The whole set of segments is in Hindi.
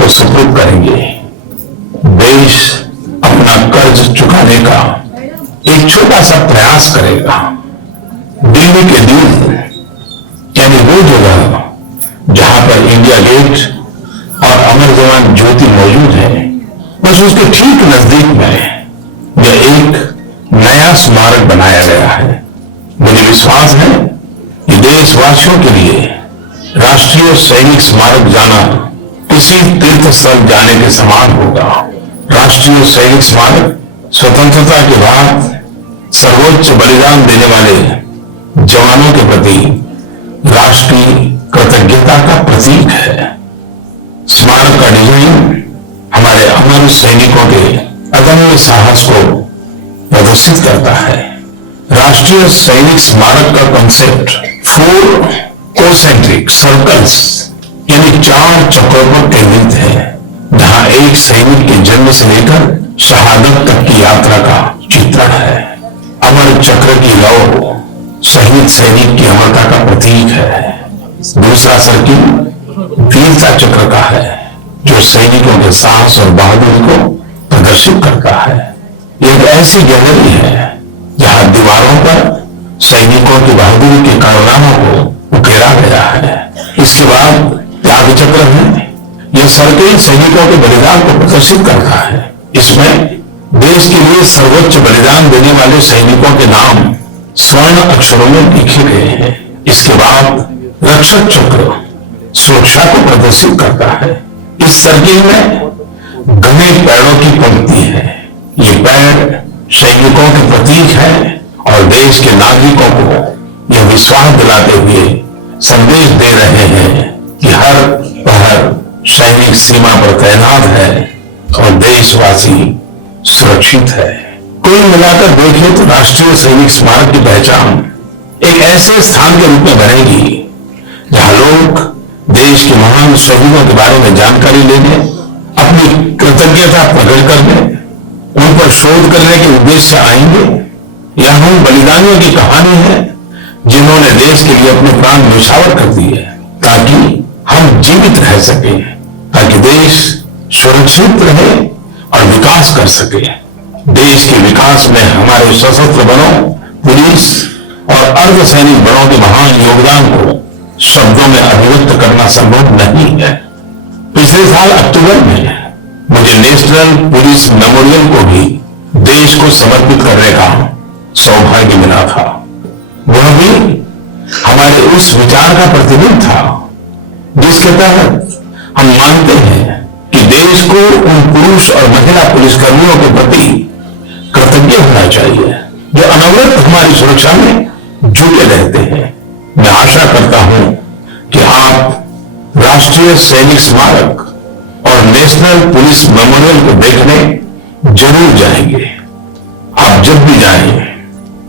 को सुपुर्द करेंगे। देश अपना कर्ज चुकाने का एक छोटा सा प्रयास करेगा। दिल्ली के दूर यानी वो जगह जहां पर इंडिया गेट और अमर जवान ज्योति मौजूद है, बस उसके ठीक नजदीक में यह एक नया स्मारक बनाया गया है। मुझे विश्वास है कि देशवासियों के लिए राष्ट्रीय सैनिक स्मारक जाना किसी तीर्थ स्थल जाने के समान होगा। राष्ट्रीय सैनिक स्मारक स्वतंत्रता के बाद सर्वोच्च बलिदान देने वाले जवानों के प्रति राष्ट्रीय कृतज्ञता का प्रतीक है। स्मारक का डिजाइन हमारे अमर सैनिकों के अदम्य साहस को प्रदर्शित करता है। राष्ट्रीय सैनिक स्मारक का कॉन्सेप्ट 4 कोसेंट्रिक सर्कल्स यानी 4 चक्रों पर केंद्रित है, जहां एक सैनिक के जन्म से लेकर शहादत तक की यात्रा का चित्रण है। अमर चक्र की लौ शहीद सैनिक की अमरता का प्रतीक है। दूसरा सर्किल वीरता चक्र का है, जो सैनिकों के साहस और बहादुरी को प्रदर्शित करता है। एक ऐसी गैलरी है जहां दीवारों पर सैनिकों की बहादुरी के कारनामों को उकेरा गया है। इसके बाद त्याग चक्र है। यह सर्किल सैनिकों के बलिदान को प्रदर्शित करता है। इसमें देश के लिए सर्वोच्च बलिदान देने वाले सैनिकों के नाम स्वर्ण अक्षरों में लिखे गए हैं। इसके बाद रक्षक चक्र सुरक्षा को प्रदर्शित करता है। इस सर्किल में घने पेड़ों की पंक्ति है। ये पेड़ सैनिकों के प्रतीक है और देश के नागरिकों को यह विश्वास दिलाते हुए संदेश दे रहे हैं कि हर पहर सैनिक सीमा पर तैनात है और देशवासी सुरक्षित है। कुल मिलाकर देखें तो राष्ट्रीय सैनिक स्मारक की पहचान एक ऐसे स्थान के रूप में बनेगी जहां लोग देश के महान शहीदों के बारे में जानकारी लेने, अपनी कृतज्ञता प्रकट करने, उन पर शोध करने के उद्देश्य से आएंगे। यह उन बलिदानियों की कहानी है जिन्होंने देश के लिए अपने प्राण न्यौछावर कर दिए ताकि हम जीवित रह सके, ताकि देश सुरक्षित रहे और विकास कर सके। देश के विकास में हमारे सशस्त्र बलों, पुलिस और अर्धसैनिक बलों के महान योगदान को शब्दों में अभिव्यक्त करना संभव नहीं है। पिछले साल अक्टूबर में मुझे नेशनल पुलिस मेमोरियल को भी देश को समर्पित करने का सौभाग्य मिला था। वह भी हमारे उस विचार का प्रतिबिंब था जिसके तहत हम मानते हैं कि देश को उन पुरुष और महिला पुलिसकर्मियों के प्रति कृतज्ञ होना चाहिए जो अनवरत हमारी सुरक्षा में जुटे रहते हैं। मैं आशा करता हूं कि आप राष्ट्रीय सैनिक स्मारक और नेशनल पुलिस मेमोरियल को देखने जरूर जाएंगे। आप जब भी जाएं,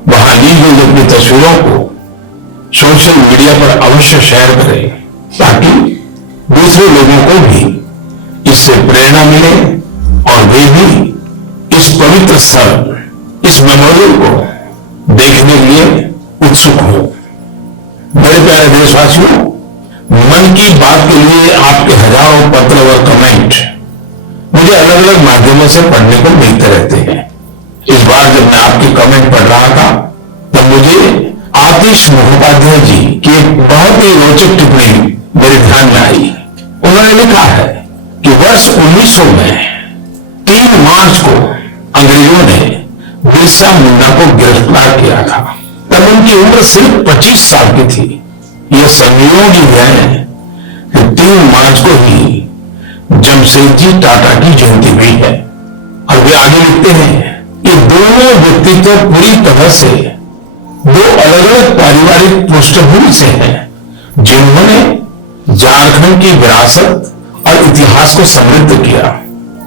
वहां ली गई अपनी तस्वीरों को सोशल मीडिया पर अवश्य शेयर करें ताकि दूसरे लोगों को भी इससे प्रेरणा मिले और वे भी इस पवित्र स्थल, इस मेमोरियल को देखने के लिए उत्सुक हो। बड़े प्यारे देशवासियों, मन की बात के लिए आपके हजारों पत्र और कमेंट मुझे अलग अलग माध्यमों से पढ़ने को मिलते रहते हैं। इस बार जब मैं आपके कमेंट पढ़ रहा था तब मुझे आतिश मुखोपाध्याय जी की एक बहुत ही रोचक टिप्पणी मेरे ध्यान में आई। उन्होंने लिखा है कि वर्ष 1900 में 3 मार्च को अंग्रेजों ने बिरसा मुंडा को गिरफ्तार किया था। तब उनकी उम्र सिर्फ 25 साल की थी। यह संयोग ही है कि 3 मार्च को ही जमशेदजी टाटा की जयंती हुई है। और वे आगे लिखते हैं कि दोनों व्यक्तित्व पूरी तरह से 2 अलग अलग पारिवारिक पृष्ठभूमि से हैं जिन्होंने झारखंड की विरासत और इतिहास को समृद्ध किया।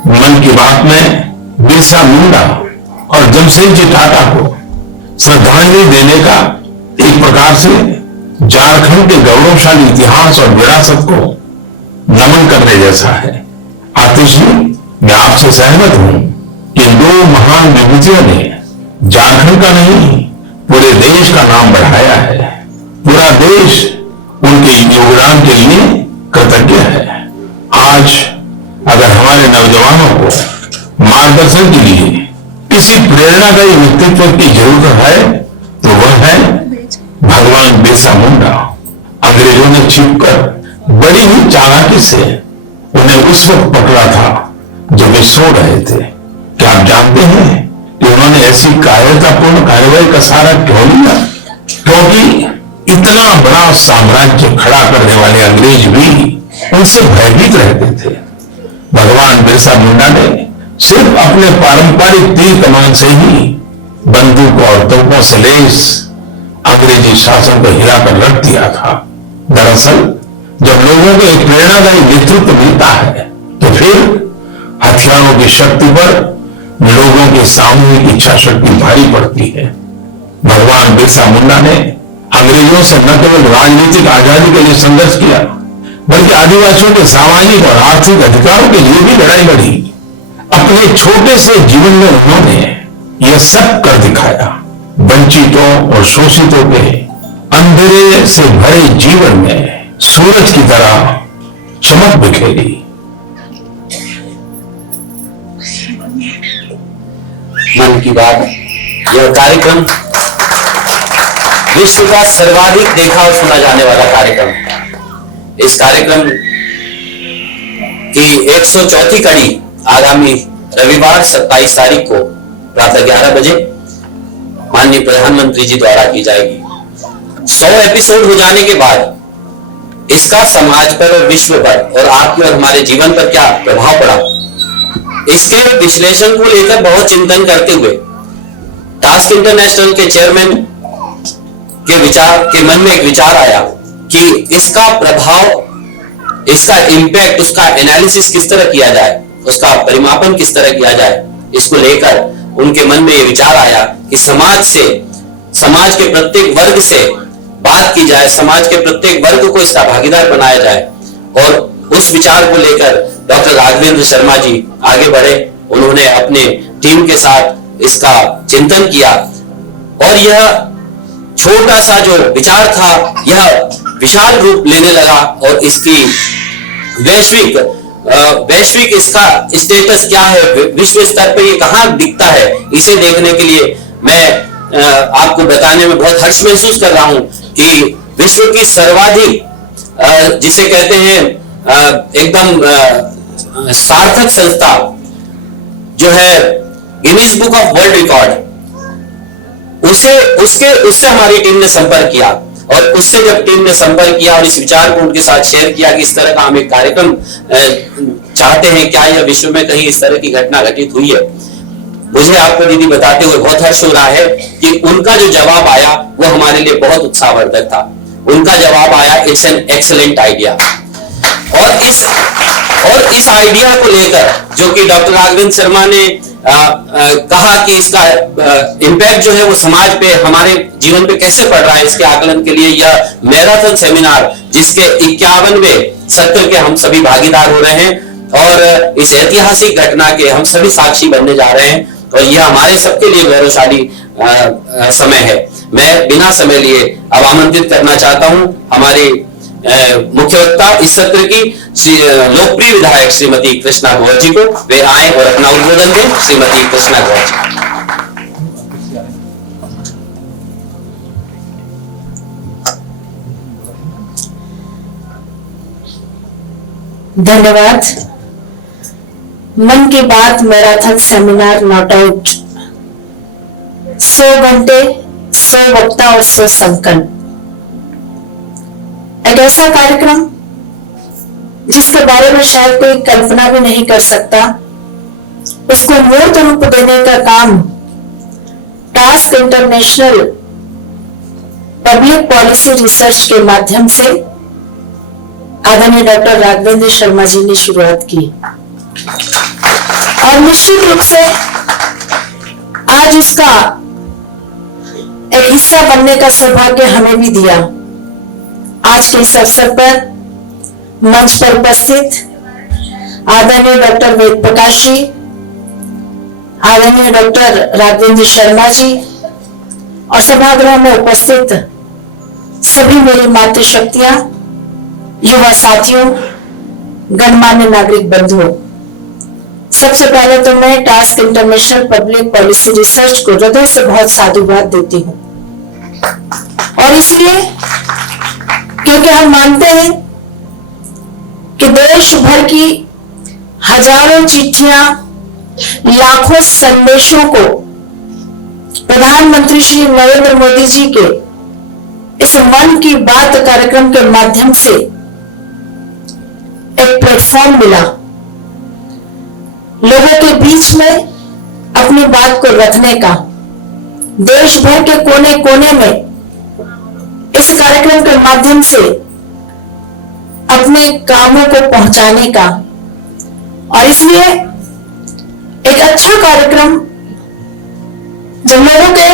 मन की बात में बिरसा मुंडा और जमशेदजी टाटा को श्रद्धांजलि देने का एक प्रकार से झारखंड के गौरवशाली इतिहास और विरासत को नमन करने जैसा है। आतिश जी, मैं आपसे सहमत हूं कि 2 महान विभूतियों ने झारखंड का नहीं पूरे देश का नाम बढ़ाया है। पूरा देश उनके योगदान के लिए कृतज्ञ है। आज अगर हमारे नौजवानों को मार्गदर्शन के लिए किसी प्रेरणादायी व्यक्तित्व की जरूरत है तो वह है भगवान बिरसा मुंडा। अंग्रेजों ने छिपकर बड़ी ही चालाकी से उन्हें उस वक्त पकड़ा था जब वे सो रहे थे। क्या आप जानते हैं कि उन्होंने ऐसी कायरतापूर्ण कार्रवाई का सहारा क्यों लिया? क्योंकि इतना बड़ा साम्राज्य खड़ा करने वाले अंग्रेज भी उनसे भयभीत रहते थे। भगवान बिरसा मुंडा ने सिर्फ अपने पारंपरिक तीर कमान से ही बंदूक और तोपों से लैस अंग्रेजी शासन को हिलाकर रख दिया था। दरअसल जब लोगों को एक प्रेरणादायी नेतृत्व मिलता है तो फिर हथियारों की शक्ति पर लोगों की सामूहिक इच्छा शक्ति भारी पड़ती है। भगवान बिरसा मुंडा ने अंग्रेजों से न केवल राजनीतिक आजादी के लिए संघर्ष किया बल्कि आदिवासियों के सामाजिक और आर्थिक अधिकारों के लिए भी लड़ाई लड़ी। अपने छोटे से जीवन में उन्होंने यह सब कर दिखाया। वंचितों और शोषितों के अंधेरे से भरे जीवन में सूरज की तरह चमक बिखेरी। मन की बात यह कार्यक्रम विश्व का सर्वाधिक देखा और सुना जाने वाला कार्यक्रम है। इस कार्यक्रम की 104वीं कड़ी आगामी रविवार 27 तारीख को प्रातः 11 बजे माननीय प्रधानमंत्री जी द्वारा की जाएगी। 100 एपिसोड हो जाने के बाद इसका समाज पर और विश्व पर और आपके और हमारे जीवन पर क्या प्रभाव पड़ा, इसके विश्लेषण को लेकर बहुत चिंतन करते हुए टास्क इंटरनेशनल के चेयरमैन के मन में एक विचार आया कि इसका प्रभाव, इसका इंपैक्ट, उसका एनालिसिस किस तरह किया जाए, उसका परिमापन किस तरह किया जाए। इसको लेकर उनके मन में यह विचार आया कि समाज के प्रत्येक वर्ग से बात की जाए, समाज के प्रत्येक वर्ग को इसका भागीदार बनाया जाए। और उस विचार को लेकर डॉक्टर राघवेंद्र शर्मा जी आगे बढ़े। उन्होंने अपने टीम के साथ इसका चिंतन किया और यह छोटा सा जो विचार था यह विशाल रूप लेने लगा और इसकी वैश्विक इसका स्टेटस क्या है, विश्व स्तर पर ये कहां दिखता है, इसे देखने के लिए मैं आपको बताने में बहुत हर्ष महसूस कर रहा हूं कि विश्व की सर्वाधिक जिसे कहते हैं एकदम सार्थक संस्था जो है Guinness book of world record, उससे हमारी टीम ने संपर्क किया। और उससे जब टीम ने संपर्क किया और इस विचार को उनके साथ शेयर किया कि इस तरह का हम एक कार्यक्रम चाहते हैं, क्या यह विश्व में कहीं इस तरह की घटना घटित हुई है, मुझे आपको दीदी बताते हुए बहुत हर्ष हो रहा है कि उनका जो जवाब आया वो हमारे लिए बहुत उत्साहवर्धक था। उनका जवाब आया, इट्स एन एक्सीलेंट आइडिया। और इस आइडिया को लेकर जो कि डॉक्टर राघवेंद्र शर्मा ने कहा कि इसका इम्पैक्ट जो है वो समाज पे, हमारे जीवन पे कैसे पड़ रहा है, इसके आकलन के लिए यह मैराथन सेमिनार जिसके 51वें सत्र के हम सभी भागीदार हो रहे हैं और इस ऐतिहासिक घटना के हम सभी साक्षी बनने जा रहे हैं और यह हमारे सबके लिए गौरवशाली समय है। मैं बिना समय लिए अब आमंत्रित करना चाहता हूं हमारे मुख्य वक्ता इस सत्र की लोकप्रिय विधायक श्रीमती कृष्णा गौर जी को। वे आए और अपना उद्बोधन दें। श्रीमती कृष्णा गौर जी। धन्यवाद। मन की बात मैराथन सेमिनार नॉट आउट, 100 घंटे, 100 वक्ता और 100 संकल्प, एक ऐसा कार्यक्रम जिसके बारे में शायद कोई कल्पना भी नहीं कर सकता, उसको मूर्त रूप देने का काम task international public policy research के माध्यम से आदरणीय डॉक्टर राघवेंद्र शर्मा जी ने शुरुआत की और निश्चित रूप से आज उसका एक हिस्सा बनने का सौभाग्य हमें भी दिया। आज के इस अवसर पर मंच पर उपस्थित आदरणीय डॉक्टर वेद प्रकाश जी, आदरणीय डॉक्टर राघवेंद्र शर्मा जी और सभागृह में उपस्थित सभी मेरी मातृशक्तियां, युवा साथियों, गणमान्य नागरिक बंधुओं, सबसे पहले तो मैं task international public policy research को हृदय से बहुत साधुवाद देती हूँ, और इसलिए क्योंकि हम मानते हैं कि देश भर की हजारों चिट्ठियां, लाखों संदेशों को प्रधानमंत्री श्री नरेंद्र मोदी जी के इस मन की बात कार्यक्रम के माध्यम से एक प्लेटफॉर्म मिला, लोगों के बीच में अपनी बात को रखने का, देश भर के कोने कोने में इस कार्यक्रम के माध्यम से अपने कामों को पहुंचाने का। और इसलिए एक अच्छा कार्यक्रम जब लोगों के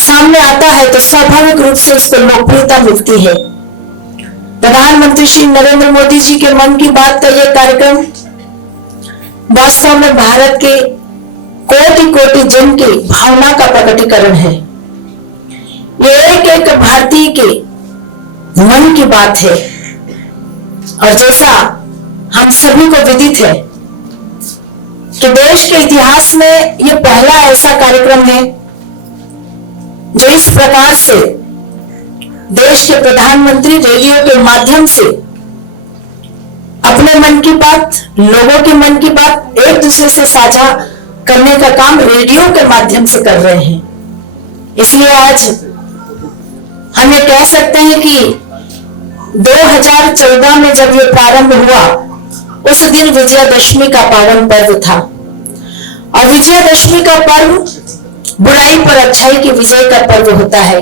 सामने आता है तो स्वाभाविक रूप से उसको लोकप्रियता मिलती है। प्रधानमंत्री श्री नरेंद्र मोदी जी के मन की बात का यह कार्यक्रम वास्तव में भारत के कोटि कोटि जन की भावना का प्रकटीकरण है। यह एक एक भारतीय के मन की बात है, और जैसा हम सभी को विदित है कि देश के इतिहास में यह पहला ऐसा कार्यक्रम है जो इस प्रकार से देश के प्रधानमंत्री रेडियो के माध्यम से अपने मन की बात, लोगों के मन की बात एक दूसरे से साझा करने का काम रेडियो के माध्यम से कर रहे हैं। इसलिए आज हम ये कह सकते हैं कि 2014 में जब ये प्रारंभ हुआ, उस दिन विजयादशमी का पावन पर्व था, और विजयादशमी का पर्व बुराई पर अच्छाई की विजय का पर्व होता है।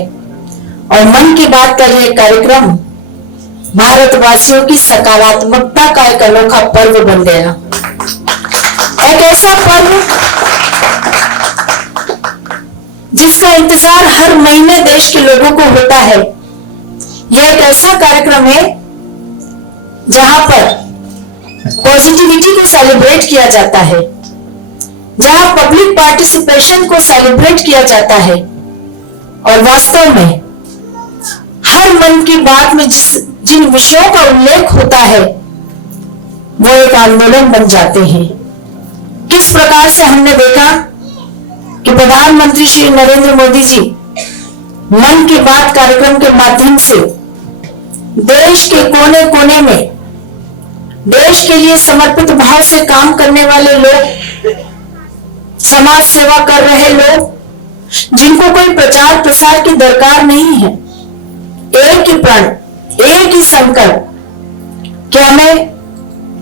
और मन की बात का यह कार्यक्रम भारतवासियों की सकारात्मकता का एक अनोखा पर्व बन गया। एक ऐसा पर्व जिसका इंतजार हर महीने देश के लोगों को होता है। यह एक ऐसा कार्यक्रम है जहां पर पॉजिटिविटी को सेलिब्रेट किया जाता है, जहां पब्लिक पार्टिसिपेशन को सेलिब्रेट किया जाता है, और वास्तव में हर मन की बात में जिन विषयों का उल्लेख होता है वो एक आंदोलन बन जाते हैं। किस प्रकार से हमने देखा कि प्रधानमंत्री श्री नरेंद्र मोदी जी मन की बात कार्यक्रम के माध्यम से देश के कोने कोने में देश के लिए समर्पित भाव से काम करने वाले लोग, समाज सेवा कर रहे लोग, जिनको कोई प्रचार प्रसार की दरकार नहीं है, एक ही प्रण, एक ही संकल्प कि हमें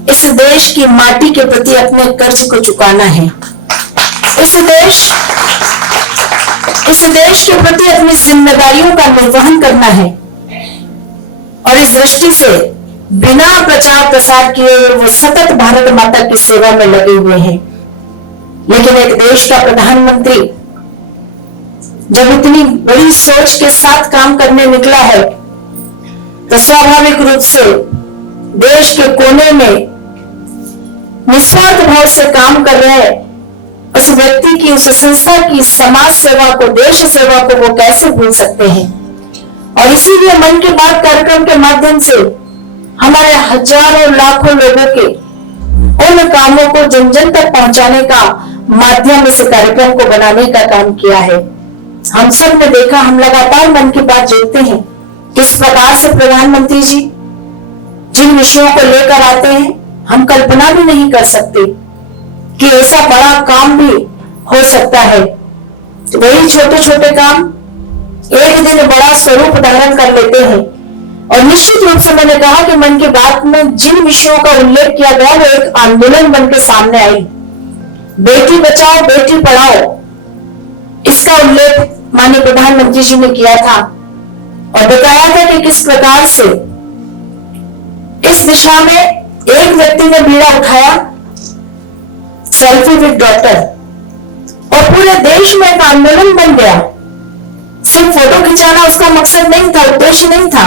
इस देश की माटी के प्रति अपने कर्ज को चुकाना है, इस देश के प्रति अपनी जिम्मेदारियों का निर्वहन करना है। और इस दृष्टि से बिना प्रचार प्रसार किए वो सतत भारत माता की सेवा में लगे हुए हैं। लेकिन एक देश का प्रधानमंत्री जब इतनी बड़ी सोच के साथ काम करने निकला है तो स्वाभाविक रूप से देश के कोने में निस्वार्थ भाव से काम कर रहे उस व्यक्ति की, उस संस्था की समाज सेवा को, देश सेवा को वो कैसे भूल सकते हैं। और इसीलिए मन की बात कार्यक्रम के माध्यम से हमारे हजारों लाखों लोगों के उन कामों को जन जन तक पहुंचाने का माध्यम इस कार्यक्रम को बनाने का काम किया है। हम सब ने देखा, हम लगातार मन की बात जोड़ते हैं किस प्रकार से प्रधानमंत्री जी जिन विषयों को लेकर आते हैं, हम कल्पना भी नहीं कर सकते कि ऐसा बड़ा काम भी हो सकता है। तो वही छोटे छोटे काम एक दिन बड़ा स्वरूप धारण कर लेते हैं। और निश्चित रूप से मैंने कहा कि मन की बात में जिन विषयों का उल्लेख किया गया वो एक आंदोलन बनकर सामने आई। बेटी बचाओ बेटी पढ़ाओ, इसका उल्लेख माननीय प्रधानमंत्री जी ने किया था और बताया था कि किस प्रकार से इस दिशा में एक व्यक्ति ने बीड़ा उठाया, सेल्फी विद डॉटर, और पूरे देश में एक आंदोलन बन गया। सिर्फ फोटो खिंचाना उसका मकसद नहीं था, उद्देश्य नहीं था।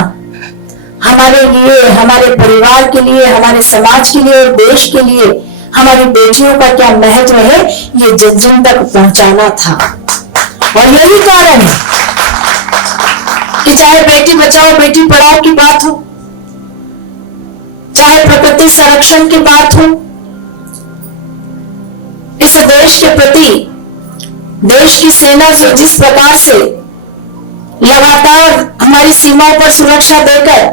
हमारे लिए, हमारे परिवार के लिए, हमारे समाज के लिए और देश के लिए हमारी बेटियों का क्या महत्व है ये जन जन तक पहुंचाना था। और यही कारण है कि चाहे बेटी बचाओ बेटी पढ़ाओ की बात हो, चाहे प्रकृति संरक्षण की बात हो, इस देश के प्रति देश की सेना जो जिस प्रकार से लगातार हमारी सीमाओं पर सुरक्षा देकर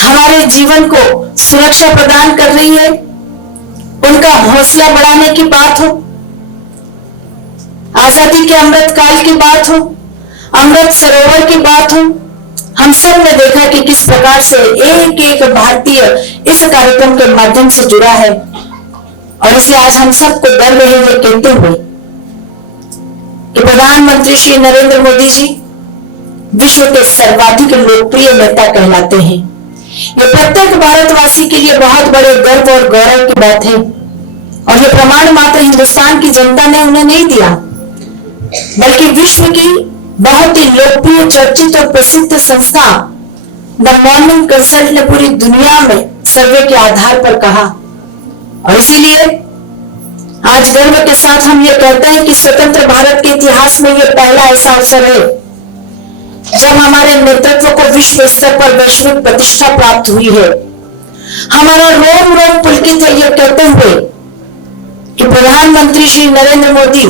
हमारे जीवन को सुरक्षा प्रदान कर रही है, उनका हौसला बढ़ाने की बात हो, आजादी के अमृत काल की बात हो, अमृत सरोवर की बात हो, हम सब ने देखा कि किस प्रकार से एक एक भारतीय इस कार्यक्रम के माध्यम से जुड़ा है। और इसलिए आज हम सबको गर्व है ये कहते हुए कि प्रधानमंत्री श्री नरेंद्र मोदी जी विश्व के सर्वाधिक लोकप्रिय नेता कहलाते हैं। ये प्रत्येक भारतवासी के लिए बहुत बड़े गर्व और गौरव की बात है। और ये प्रमाण मात्र हिंदुस्तान की जनता ने उन्हें नहीं दिया, बल्कि विश्व की बहुत ही लोकप्रिय, चर्चित और प्रसिद्ध संस्था द मॉर्निंग कंसल्ट ने पूरी दुनिया में सर्वे के आधार पर कहा। और इसीलिए आज गर्व के साथ हम ये कहते हैं कि स्वतंत्र भारत के इतिहास में यह पहला ऐसा अवसर है जब हमारे नेतृत्व को विश्व स्तर पर वैश्विक प्रतिष्ठा प्राप्त हुई है। हमारा रोम रोम पुलकित है यह कहते हुए कि प्रधानमंत्री श्री नरेंद्र मोदी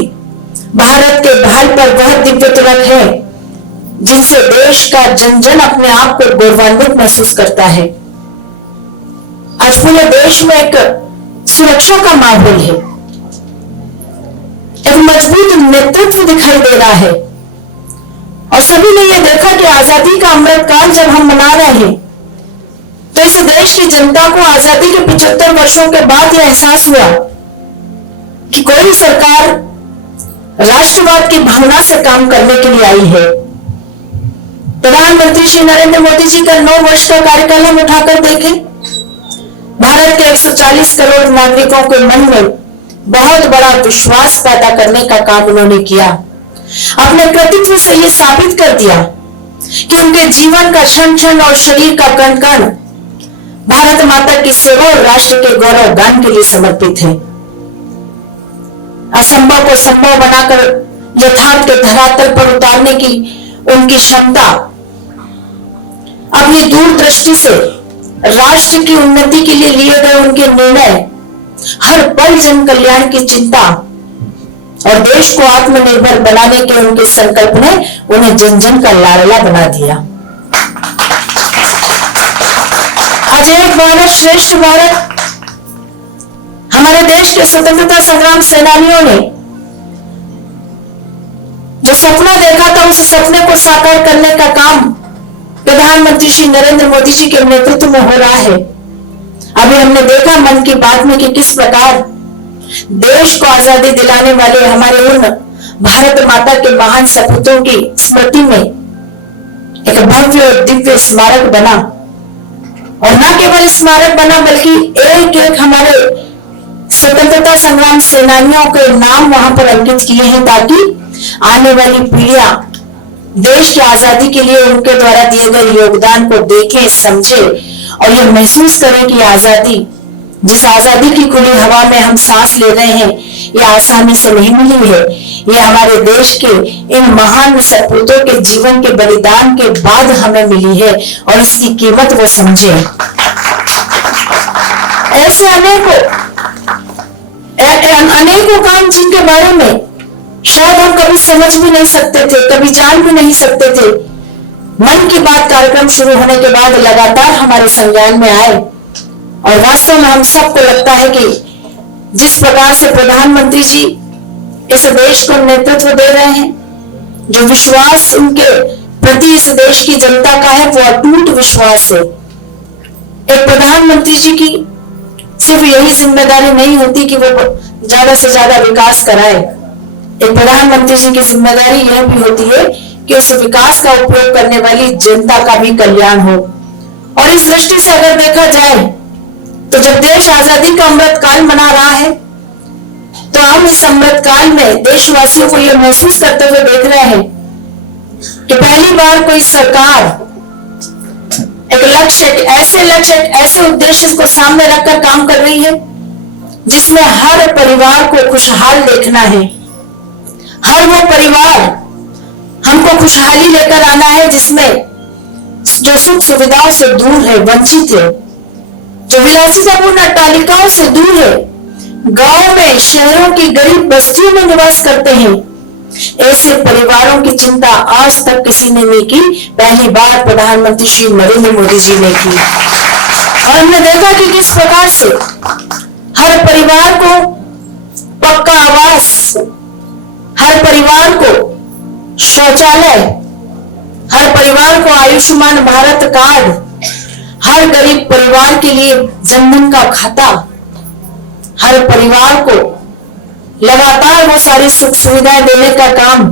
भारत के ढाल पर वह दिव्य तिलक है जिनसे देश का जन जन अपने आप को गौरवान्वित महसूस करता है। आज पूरे देश में एक सुरक्षा का माहौल है, एक मजबूत नेतृत्व दिखाई दे रहा है। और सभी ने यह देखा कि आजादी का अमृत काल जब हम मना रहे हैं तो इस देश की जनता को आजादी के 75 वर्षों के बाद यह एहसास हुआ कि कोई सरकार राष्ट्रवाद की भावना से काम करने के लिए आई है। प्रधानमंत्री श्री नरेंद्र मोदी जी का 9 वर्ष का कार्यकाल हम उठाकर देखें, भारत के 140 करोड़ नागरिकों के मन में बहुत बड़ा विश्वास पैदा करने का काम उन्होंने किया। अपने कृतित्व से यह साबित कर दिया कि उनके जीवन का क्षण क्षण और शरीर का कण कण भारत माता की सेवा और राष्ट्र के गौरव गान के लिए समर्पित है। असंभव को संभव बनाकर यथार्थ के धरातल पर उतारने की उनकी क्षमता, अपनी दूरदृष्टि से राष्ट्र की उन्नति के लिए लिए गए उनके निर्णय, हर पल जन कल्याण की चिंता और देश को आत्मनिर्भर बनाने के उनके संकल्प ने उन्हें जन जन का लाडला बना दिया। आज एक भारत श्रेष्ठ भारत, हमारे देश के स्वतंत्रता संग्राम सेनानियों ने जो सपना देखा था उस सपने को साकार करने का काम प्रधानमंत्री श्री नरेंद्र मोदी जी के नेतृत्व में हो रहा है। अभी हमने देखा मन की बात में कि किस प्रकार देश को आजादी दिलाने वाले हमारे उन भारत माता के महान सपूतों की स्मृति में एक भव्य और दिव्य स्मारक बना। और न केवल स्मारक बना बल्कि एक एक हमारे स्वतंत्रता संग्राम सेनानियों के नाम वहां पर अंकित किए हैं ताकि आने वाली पीढ़ियां देश की आजादी के लिए उनके द्वारा दिए गए योगदान को देखें, समझे और यह महसूस करें कि आजादी, जिस आजादी की खुली हवा में हम सांस ले रहे हैं, यह आसानी से नहीं मिली है। यह हमारे देश के इन महान सपूतों के जीवन के बलिदान के बाद हमें मिली है और इसकी कीमत वो समझे। ऐसे अनेकों काम जिनके बारे में शायद हम कभी समझ भी नहीं सकते थे, कभी जान भी नहीं सकते थे, मन की बात कार्यक्रम शुरू होने के बाद लगातार हमारे संज्ञान में आए। और वास्तव में हम सबको लगता है कि जिस प्रकार से प्रधानमंत्री जी इस देश को नेतृत्व दे रहे हैं, जो विश्वास उनके प्रति इस देश की जनता का है वो अटूट विश्वास है। एक प्रधानमंत्री जी की सिर्फ यही जिम्मेदारी नहीं होती कि वो ज्यादा से ज्यादा विकास कराए, एक प्रधानमंत्री जी की जिम्मेदारी यह भी होती है कि उस विकास का उपयोग करने वाली जनता का भी कल्याण हो। और इस दृष्टि से अगर देखा जाए तो जब देश आजादी का अमृत काल मना रहा है तो हम इस अमृत काल में देशवासियों को यह महसूस करते हुए देख रहे हैं कि पहली बार कोई सरकार एक ऐसे उद्देश्य को सामने रखकर काम कर रही है जिसमें हर परिवार को खुशहाल देखना है। हर वो परिवार हमको खुशहाली लेकर आना है जिसमें जो सुख सुविधाओं से दूर है, वंचित है, जो विलासितापूर्ण अट्टालिकाओं से दूर है, गांव में, शहरों की गरीब बस्तियों में निवास करते हैं। ऐसे परिवारों की चिंता आज तक किसी ने नहीं की, पहली बार प्रधानमंत्री श्री नरेंद्र मोदी जी ने की। और हमने देखा कि किस प्रकार से हर परिवार को पक्का आवास, हर परिवार को शौचालय, हर परिवार को आयुष्मान भारत कार्ड, हर गरीब परिवार के लिए जनधन का खाता, हर परिवार को लगातार वो सारी सुख सुविधाएं देने का काम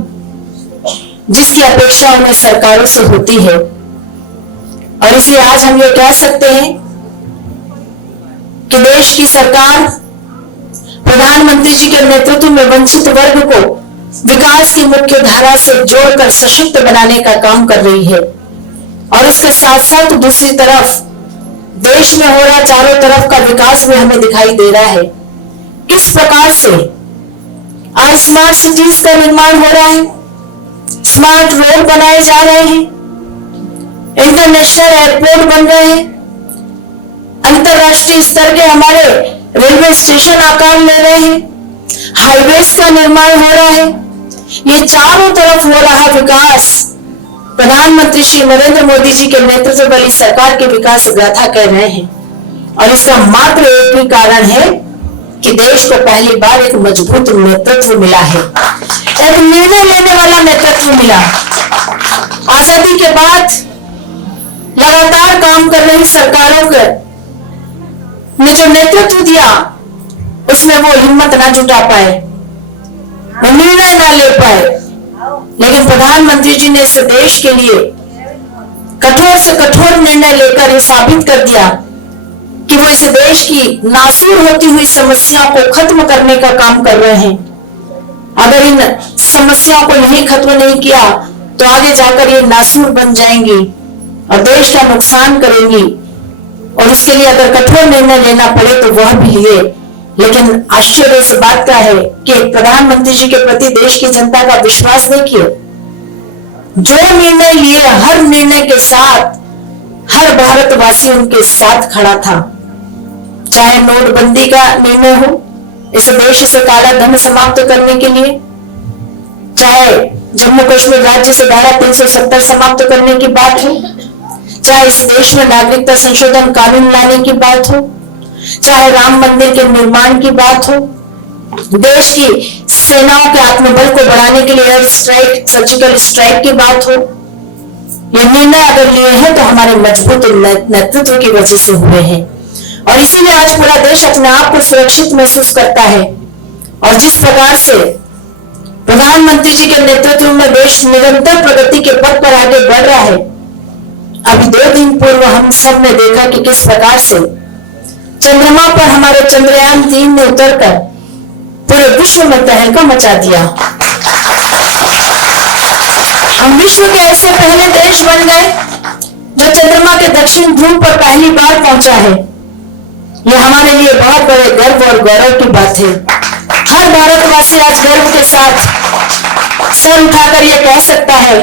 जिसकी अपेक्षा उन्हें सरकारों से होती है। और इसलिए आज हम ये कह सकते हैं कि देश की सरकार प्रधानमंत्री जी के नेतृत्व में वंचित वर्ग को विकास की मुख्य धारा से जोड़कर सशक्त बनाने का काम कर रही है। और इसके साथ साथ दूसरी तरफ देश में हो रहा चारों तरफ का विकास भी हमें दिखाई दे रहा है। किस प्रकार से आज स्मार्ट सिटीज का निर्माण हो रहा है, स्मार्ट रोड बनाए जा रहे हैं, इंटरनेशनल एयरपोर्ट बन रहे हैं, अंतरराष्ट्रीय स्तर के हमारे रेलवे स्टेशन आकार ले रहे हैं, हाईवेज का निर्माण हो रहा है। ये चारों तरफ हो रहा विकास प्रधानमंत्री श्री नरेंद्र मोदी जी के नेतृत्व वाली सरकार के विकास गाथा कह रहे हैं। और इसका मात्र एक ही कारण है कि देश को पहली बार एक मजबूत नेतृत्व मिला है, एक निर्णय लेने वाला नेतृत्व मिला। आजादी के बाद लगातार काम कर रही सरकारों के ने जो नेतृत्व दिया उसमें वो हिम्मत ना जुटा पाए, वो निर्णय ना ले पाए। लेकिन प्रधानमंत्री जी ने इस देश के लिए कठोर से कठोर निर्णय लेकर ये साबित कर दिया कि वो इस देश की नासूर होती हुई समस्याओं को खत्म करने का काम कर रहे हैं। अगर इन समस्याओं को नहीं खत्म नहीं किया तो आगे जाकर ये नासूर बन जाएंगी और देश का नुकसान करेंगी। और इसके लिए अगर कठोर निर्णय लेना पड़े तो वह भी लिए। लेकिन आश्चर्य इस बात का है कि प्रधानमंत्री जी के प्रति देश की जनता का विश्वास देखिए। जो निर्णय लिए हर निर्णय के साथ हर भारतवासी उनके साथ खड़ा था। चाहे नोटबंदी का निर्णय हो इस देश से काला धन समाप्त करने के लिए, चाहे जम्मू कश्मीर राज्य से धारा 370 समाप्त करने की बात हो, चाहे इस देश में नागरिकता संशोधन कानून लाने की बात हो, चाहे राम मंदिर के निर्माण की बात हो, देश की सेनाओं के आत्मबल को बढ़ाने के लिए एयर स्ट्राइक, सर्जिकल स्ट्राइक की बात हो, ये निर्णय अगर लिए हैं तो हमारे मजबूत नेतृत्व की वजह से हुए हैं। और इसीलिए आज पूरा देश अपने आप को सुरक्षित महसूस करता है। और जिस प्रकार से प्रधानमंत्री जी के नेतृत्व में देश निरंतर प्रगति के पथ पर आगे बढ़ रहा है। अभी 2 दिन पूर्व हम सब ने देखा कि किस प्रकार से चंद्रमा पर हमारे चंद्रयान 3 ने उतरकर पूरे विश्व में तहलका मचा दिया। हम विश्व के ऐसे पहले देश बन गए जो चंद्रमा के दक्षिण ध्रुव पर पहली बार पहुंचा है। यह हमारे लिए बहुत बड़े गर्व और गौरव की बात है। हर भारतवासी आज गर्व के साथ सर उठाकर यह कह सकता है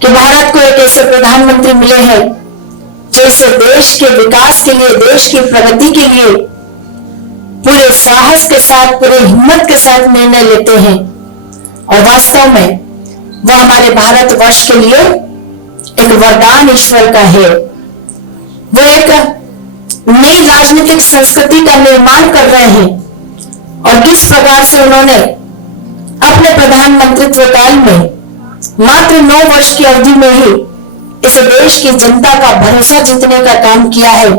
कि भारत को एक ऐसे प्रधानमंत्री मिले हैं जो इस देश के विकास के लिए, देश की प्रगति के लिए पूरे साहस के साथ, पूरे हिम्मत के साथ निर्णय लेते हैं। और वास्तव में वह हमारे भारतवर्ष के लिए एक वरदान ईश्वर का है। वो एक नई राजनीतिक संस्कृति का निर्माण कर रहे हैं। और किस प्रकार से उन्होंने अपने प्रधानमंत्रित्व काल में मात्र 9 वर्ष की अवधि में ही इस देश की जनता का भरोसा जीतने का काम किया है।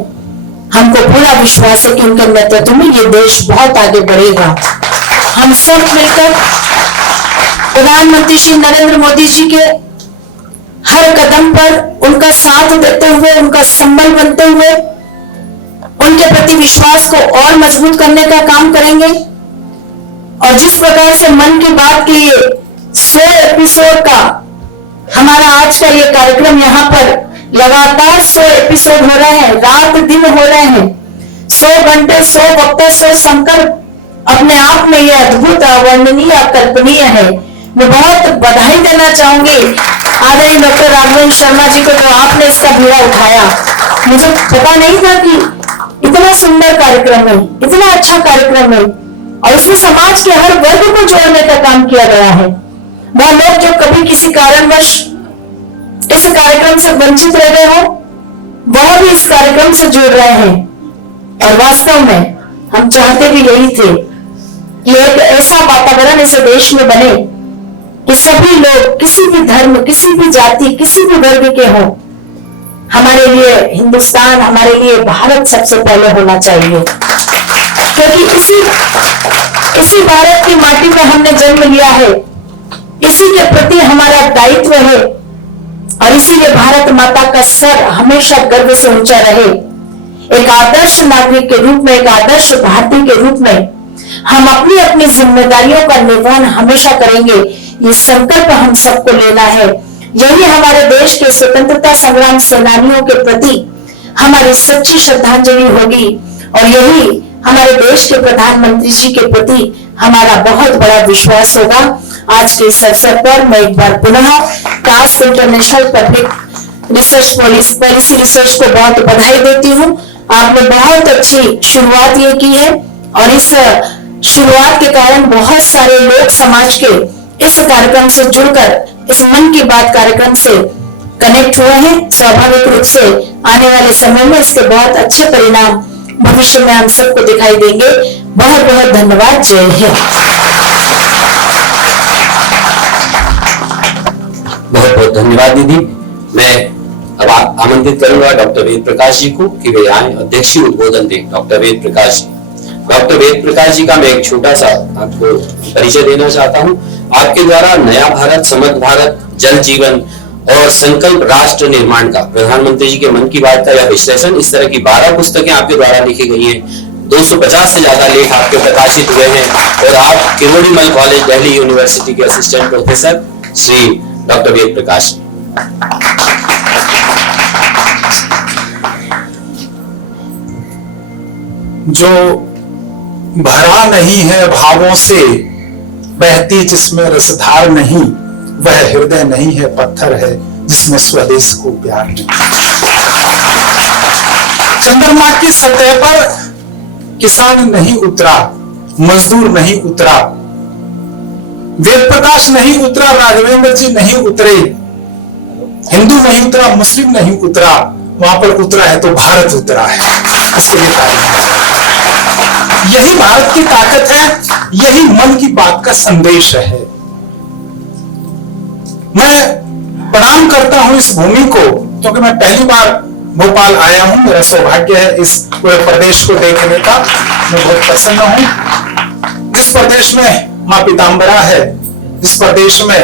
हमको पूरा विश्वास है कि उनके नेतृत्व में ये देश बहुत आगे बढ़ेगा। हम सब मिलकर प्रधानमंत्री श्री नरेंद्र मोदी जी के हर कदम पर उनका साथ देते हुए, उनका संबल बनते हुए, उनके प्रति विश्वास को और मजबूत करने का काम करेंगे। और जिस प्रकार से मन की बात के ये 100 एपिसोड का हमारा आज का ये कार्यक्रम, यहाँ पर लगातार 100 एपिसोड हो रहे हैं, रात दिन हो रहे हैं, 100 घंटे, 100 वक्त, 100 संकल्प, अपने आप में यह अद्भुत, अवर्णनीय, अकल्पनीय है। मैं बहुत बधाई देना चाहूंगी आदरणीय डॉक्टर राघवेंद्र शर्मा जी को, जो आपने इसका बीड़ा उठाया। मुझे पता नहीं था कि इतना सुंदर कार्यक्रम है, इतना अच्छा कार्यक्रम है, और इसमें समाज के हर वर्ग को जोड़ने का काम किया गया है। वह लोग जो कभी किसी कारणवश इस कार्यक्रम से वंचित रह गए हो, वह भी इस कार्यक्रम से जुड़ रहे हैं। और वास्तव में हम चाहते भी यही थे कि एक ऐसा वातावरण इस देश में बने कि सभी लोग, किसी भी धर्म, किसी भी जाति, किसी भी वर्ग के हों, हमारे लिए हिंदुस्तान, हमारे लिए भारत सबसे पहले होना चाहिए। क्योंकि इसी भारत की माटी में हमने जन्म लिया है, इसी के प्रति हमारा दायित्व है, और इसीलिए भारत माता का सर हमेशा गर्व से ऊंचा रहे। एक आदर्श नागरिक के रूप में, एक आदर्श भारतीय के रूप में हम अपनी अपनी जिम्मेदारियों का निर्वहन हमेशा करेंगे। ये संकल्प हम सबको लेना है। यही हमारे देश के स्वतंत्रता संग्राम सेनानियों के प्रति हमारी सच्ची श्रद्धांजलि होगी, और यही हमारे देश के प्रधानमंत्री जी के प्रति हमारा बहुत बड़ा विश्वास होगा। आज के इस अवसर पर मैं एक बार पुनः cast international public research policy research को बहुत बधाई देती हूँ। आपने बहुत अच्छी शुरुआत ये की है, और इस शुरुआत के कारण बहुत सारे लोग समाज के इस कार्यक्रम से जुड़कर इस मन की बात कार्यक्रम से कनेक्ट हुए हैं। स्वाभाविक रूप से आने वाले समय में इसके बहुत अच्छे परिणाम भविष्य में हम सबको दिखाई देंगे। बहुत बहुत धन्यवाद। जय हिंद। बहुत बहुत धन्यवाद दीदी। मैं अब आमंत्रित करूंगा डॉक्टर वेद प्रकाश जी को कि वे आए अध्यक्षीय उद्बोधन दें। डॉक्टर वेद प्रकाश जी। डॉक्टर वेद प्रकाश जी का मैं एक छोटा सा आपको परिचय देना चाहता हूं। आपके द्वारा नया भारत, समृद्ध भारत, जल जीवन और संकल्प राष्ट्र निर्माण का, प्रधानमंत्री जी के मन की बात का यह विश्लेषण, इस तरह की 12 पुस्तकें आपके द्वारा लिखी गई हैं। 250 से ज्यादा लेख आपके प्रकाशित हुए हैं, और आप किरोड़ीमल कॉलेज, दिल्ली यूनिवर्सिटी के assistant professor Shri doctor Ved Prakash. जो भरा नहीं है भावों से, बहती जिसमें रसधार नहीं, वह हृदय नहीं है, पत्थर है जिसमें स्वदेश को प्यार नहीं। चंद्रमा की सतह पर किसान नहीं उतरा, मजदूर नहीं उतरा, वेद प्रकाश नहीं उतरा, राघवेंद्र जी नहीं उतरे, हिंदू नहीं उतरा, मुस्लिम नहीं उतरा, वहां पर उतरा है तो भारत उतरा है। इसके लिए यही भारत की ताकत है, यही मन की बात का संदेश है। मैं प्रणाम करता हूं इस भूमि को, क्योंकि मैं पहली बार भोपाल आया हूं। मेरा सौभाग्य है इस पूरे प्रदेश को देखने का। मैं बहुत प्रसन्न हूं। जिस प्रदेश में मां पीताम्बरा है, जिस प्रदेश में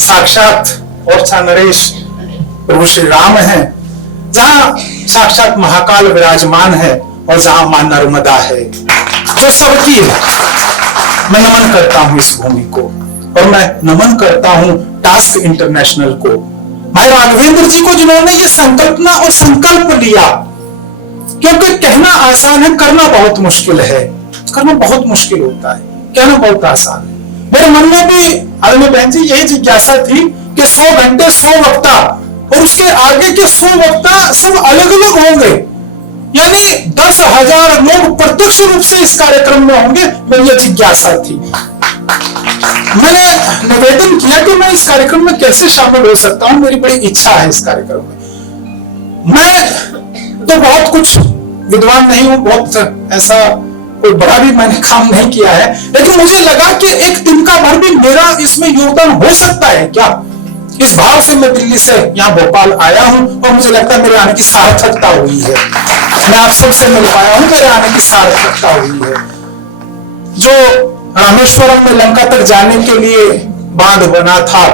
साक्षात और नरेश प्रभु श्री राम है, जहां साक्षात महाकाल विराजमान है, और जहां मां नर्मदा है, जो सबकी है। मैं नमन करता हूं इस भूमि को, और मैं नमन करता हूं टास्क इंटरनेशनल को, भाई राघवेंद्र जी को, जिन्होंने ये संकल्पना और संकल्प लिया। क्योंकि कहना आसान है, करना बहुत मुश्किल है। करना बहुत मुश्किल होता है, कहना बहुत आसान है। मेरे मन में भी आदमी बहन जी यही जिज्ञासा थी कि 100 घंटे 100 वक्ता, और उसके आगे के 100 वक्ता सब अलग अलग होंगे, यानी 10,000 लोग प्रत्यक्ष रूप से इस कार्यक्रम में होंगे। मेरी यह जिज्ञासा थी। मैंने निवेदन किया कि मैं इस कार्यक्रम में कैसे शामिल हो सकता हूं, मेरी बड़ी इच्छा है इस कार्यक्रम में। मैं तो बहुत कुछ विद्वान नहीं हूं, बहुत ऐसा कोई बड़ा भी मैंने काम नहीं किया है, लेकिन मुझे लगा कि एक दिन का भर भी मेरा इसमें योगदान हो सकता है क्या। इस भाव से मैं दिल्ली से यहाँ भोपाल आया हूं, और मुझे लगता है मेरे आने की सार्थकता हुई है। मैं आप सबसे मिल पाया हूं, मेरे आने की सार्थकता हुई है। जो रामेश्वरम में लंका तक जाने के लिए बांध बना था,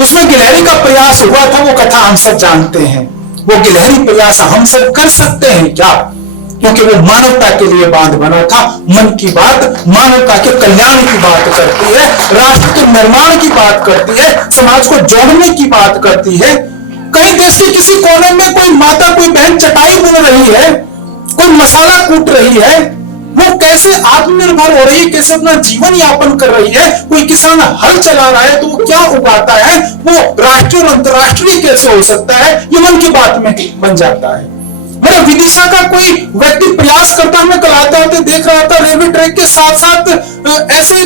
उसमें गिलहरी का प्रयास हुआ था, वो कथा हम सब जानते हैं। वो गिलहरी प्रयास हम सब कर सकते हैं क्या? क्योंकि वो मानवता के लिए बांध बना था। मन की बात मानवता के कल्याण की बात करती है, राष्ट्र के निर्माण की बात करती है, समाज को जोड़ने की बात करती है। कहीं देश के किसी कोने में कोई माता, कोई बहन चटाई बुन रही है, कोई मसाला कूट रही है, वो कैसे आत्मनिर्भर हो रही है, कैसे अपना जीवन यापन कर रही है। कोई किसान हल चला रहा है तो वो क्या उगाता है, वो राष्ट्रीय और अंतरराष्ट्रीय कैसे हो सकता है, ये मन की बात में बन जाता है। मेरे अगर विदिशा का कोई व्यक्ति प्रयास करता, मैं कल आते आते देख रहा था रेलवे ट्रैक के साथ साथ ऐसे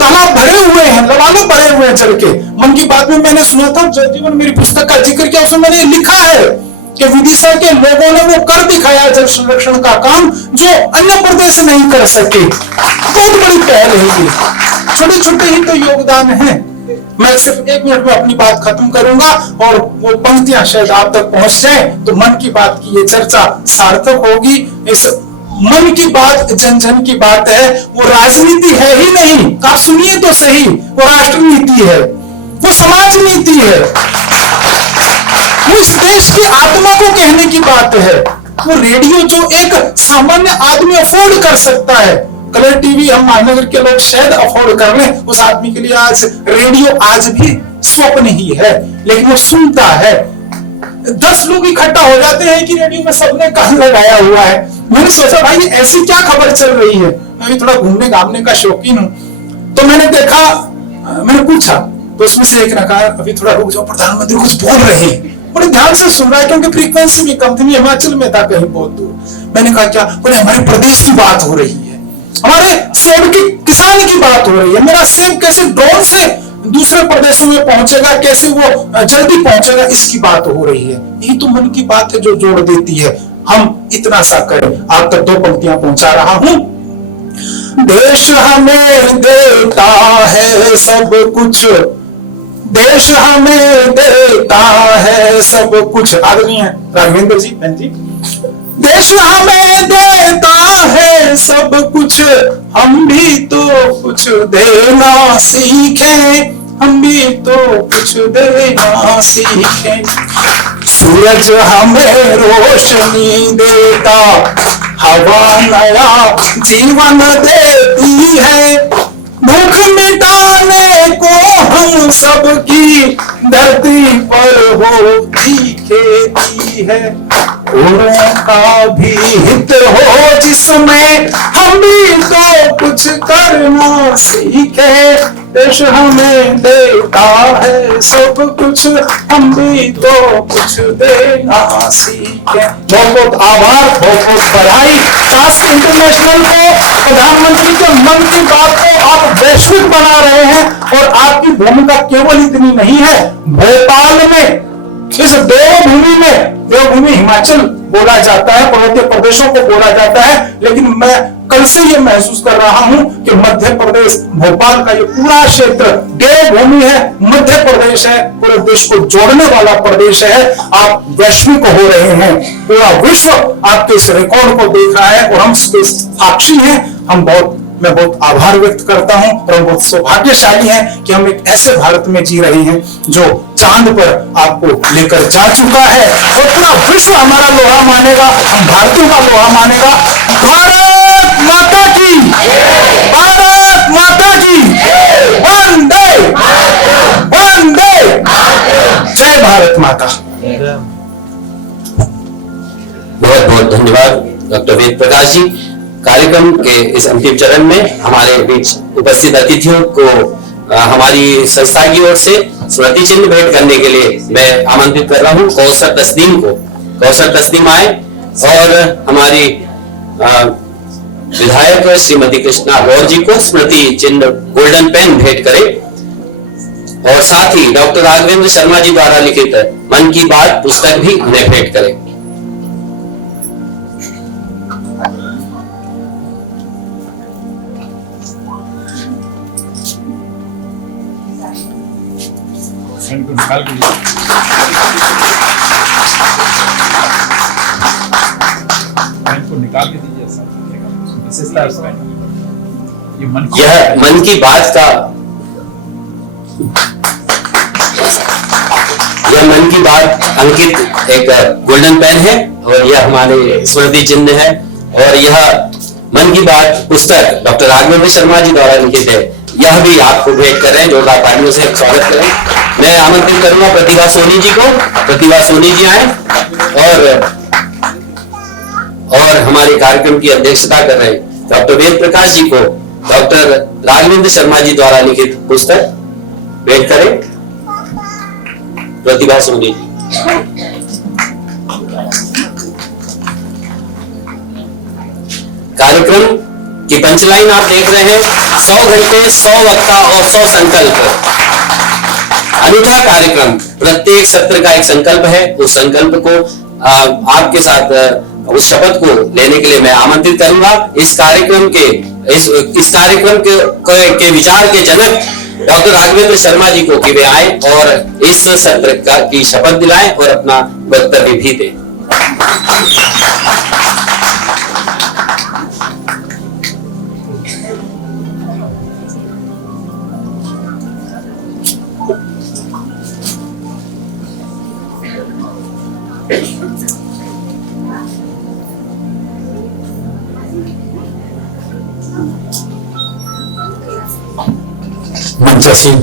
तालाब भरे हुए हैं, लबालब भरे हुए हैं जल के। मन की बात में मैंने सुना था, जगजीवन मेरी पुस्तक का जिक्र किया, उसमें मैंने लिखा है कि विदिशा के लोगों ने वो कर दिखाया जल संरक्षण का काम जो अन्य प्रदेश नहीं कर सके। बहुत बड़ी पहल है ये, छोटे छोटे ही तो योगदान है। मैं सिर्फ 1 मिनट में अपनी बात खत्म करूंगा और वो पंक्तियां शायद आप तक पहुंच जाए तो मन की बात की ये चर्चा सार्थक होगी। इस मन की बात जन जन की बात है, वो राजनीति है ही नहीं, आप सुनिए तो सही, वो राष्ट्र नीति है, वो समाज नीति है, वो इस देश की आत्मा को कहने की बात है। वो रेडियो जो एक सामान्य आदमी अफोर्ड कर सकता है, कलर टीवी हम महानगर के लोग शायद अफोर्ड कर लें, उस आदमी के लिए आज रेडियो आज भी स्वप्न ही है, लेकिन वो सुनता है। 10 लोग इकट्ठा हो जाते हैं कि रेडियो में सबने कान लगाया हुआ है। मैंने सोचा भाई ऐसी क्या खबर चल रही है, मैं भी थोड़ा घूमने घामने का शौकीन हूं, तो मैंने देखा, मैंने पूछा, तो उसमें से एक ने कहा अभी थोड़ा रुक जाओ, प्रधानमंत्री कुछ बोल रहे हैं। बड़े ध्यान से सुन रहा है क्योंकि फ्रीक्वेंसी भी कम थी, हिमाचल में था कहीं बहुत दूर। मैंने कहा क्या? बोले हमारे प्रदेश की बात हो रही है, हमारे सेब के किसान की बात हो रही है, मेरा सेब कैसे ड्रोन से दूसरे प्रदेशों में पहुंचेगा, कैसे वो जल्दी पहुंचेगा, इसकी बात हो रही है। यही तो मन की बात है जो जोड़ देती है। हम इतना सा करें, आप तक 2 पंक्तियां पहुंचा रहा हूं। देश हमें देता है सब कुछ, देश हमें देता है सब कुछ। आदरणीय राघवेंद्र जी, बहन जी, देश हमें देता है सब कुछ, हम भी तो कुछ देना सीखें, हम भी तो कुछ देना सीखें। सूरज हमें रोशनी देता, हवा नया जीवन देती है, भूख मिटाने को हम सबकी धरती पर होती खेती है। औरों का भी हित हो जिसमें, हम भी तो कुछ करना सीखे। देश हमें देता है सब कुछ, हम भी तो कुछ देना सीखे। बहुत बहुत आभार, बहुत बहुत बधाई टास्क इंटरनेशनल को, प्रधानमंत्री के मन की बात को आप वैश्विक बना रहे हैं और आपकी भूमिका केवल इतनी नहीं है। भोपाल में इस देवभूमि में, देवभूमि हिमाचल बोला जाता है, पर्वतीय प्रदेशों को बोला जाता है, लेकिन मैं कल से ये महसूस कर रहा हूं कि मध्य प्रदेश, भोपाल का ये पूरा क्षेत्र देवभूमि है, मध्य प्रदेश है, पूरे देश को जोड़ने वाला प्रदेश है। आप वैश्विक हो रहे हैं, पूरा विश्व आपके इस रिकॉर्ड को देख रहा है और हम साक्षी हैं। मैं बहुत आभार व्यक्त करता हूं और हम बहुत सौभाग्यशाली हैं कि हम एक ऐसे भारत में जी रहे हैं जो चांद पर आपको लेकर जा चुका है और पूरा विश्व हमारा लोहा मानेगा, हम भारतीयों का लोहा मानेगा। भारत माता की, भारत माता की, वंदे वंदे, जय भारत माता। बहुत बहुत धन्यवाद डॉक्टर वेद प्रकाश जी। कार्यक्रम के इस अंतिम चरण में हमारे बीच उपस्थित अतिथियों को हमारी संस्था की ओर से स्मृति चिन्ह भेंट करने के लिए मैं आमंत्रित कर रहा हूं कौसर तस्नीम को। कौसर तस्नीम आए और हमारी विधायक श्रीमती कृष्णा गौर जी को स्मृति चिन्ह गोल्डन पेन भेंट करें और साथ ही डॉक्टर राघवेंद्र शर्मा जी द्वारा लिखित मन की बात पुस्तक भी उन्हें भेंट करें। निकाल के दीजिए यह मन की बात का, यह मन की बात अंकित एक गोल्डन पेन है और यह हमारे स्मृति चिन्ह है और यह मन की बात पुस्तक डॉक्टर राघवेंद्र शर्मा जी द्वारा लिखित है। यह भी आपको भेंट कर रहे हैं, जोरदार तालियों से स्वागत करें। मैं आमंत्रित करूंगा प्रतिभा सोनी जी को। प्रतिभा सोनी जी आए और हमारे कार्यक्रम की अध्यक्षता कर रहे डॉक्टर वेद प्रकाश जी को डॉक्टर राघवेंद्र शर्मा जी द्वारा लिखित पुस्तक भेंट करें। प्रतिभा सोनी जी। कार्यक्रम की पंचलाइन आप देख रहे हैं, 100 घंटे 100 वक्ता और 100 संकल्प। अनूठा कार्यक्रम, प्रत्येक सत्र का एक संकल्प है। उस संकल्प को आपके साथ उस शपथ को लेने के लिए मैं आमंत्रित करूंगा। इस कार्यक्रम के विचार के जनक डॉक्टर राघवेंद्र शर्मा जी को कि वे आए और इस सत्र की शपथ दिलाएं और अपना वक्तव्य भी दें। मंचासीन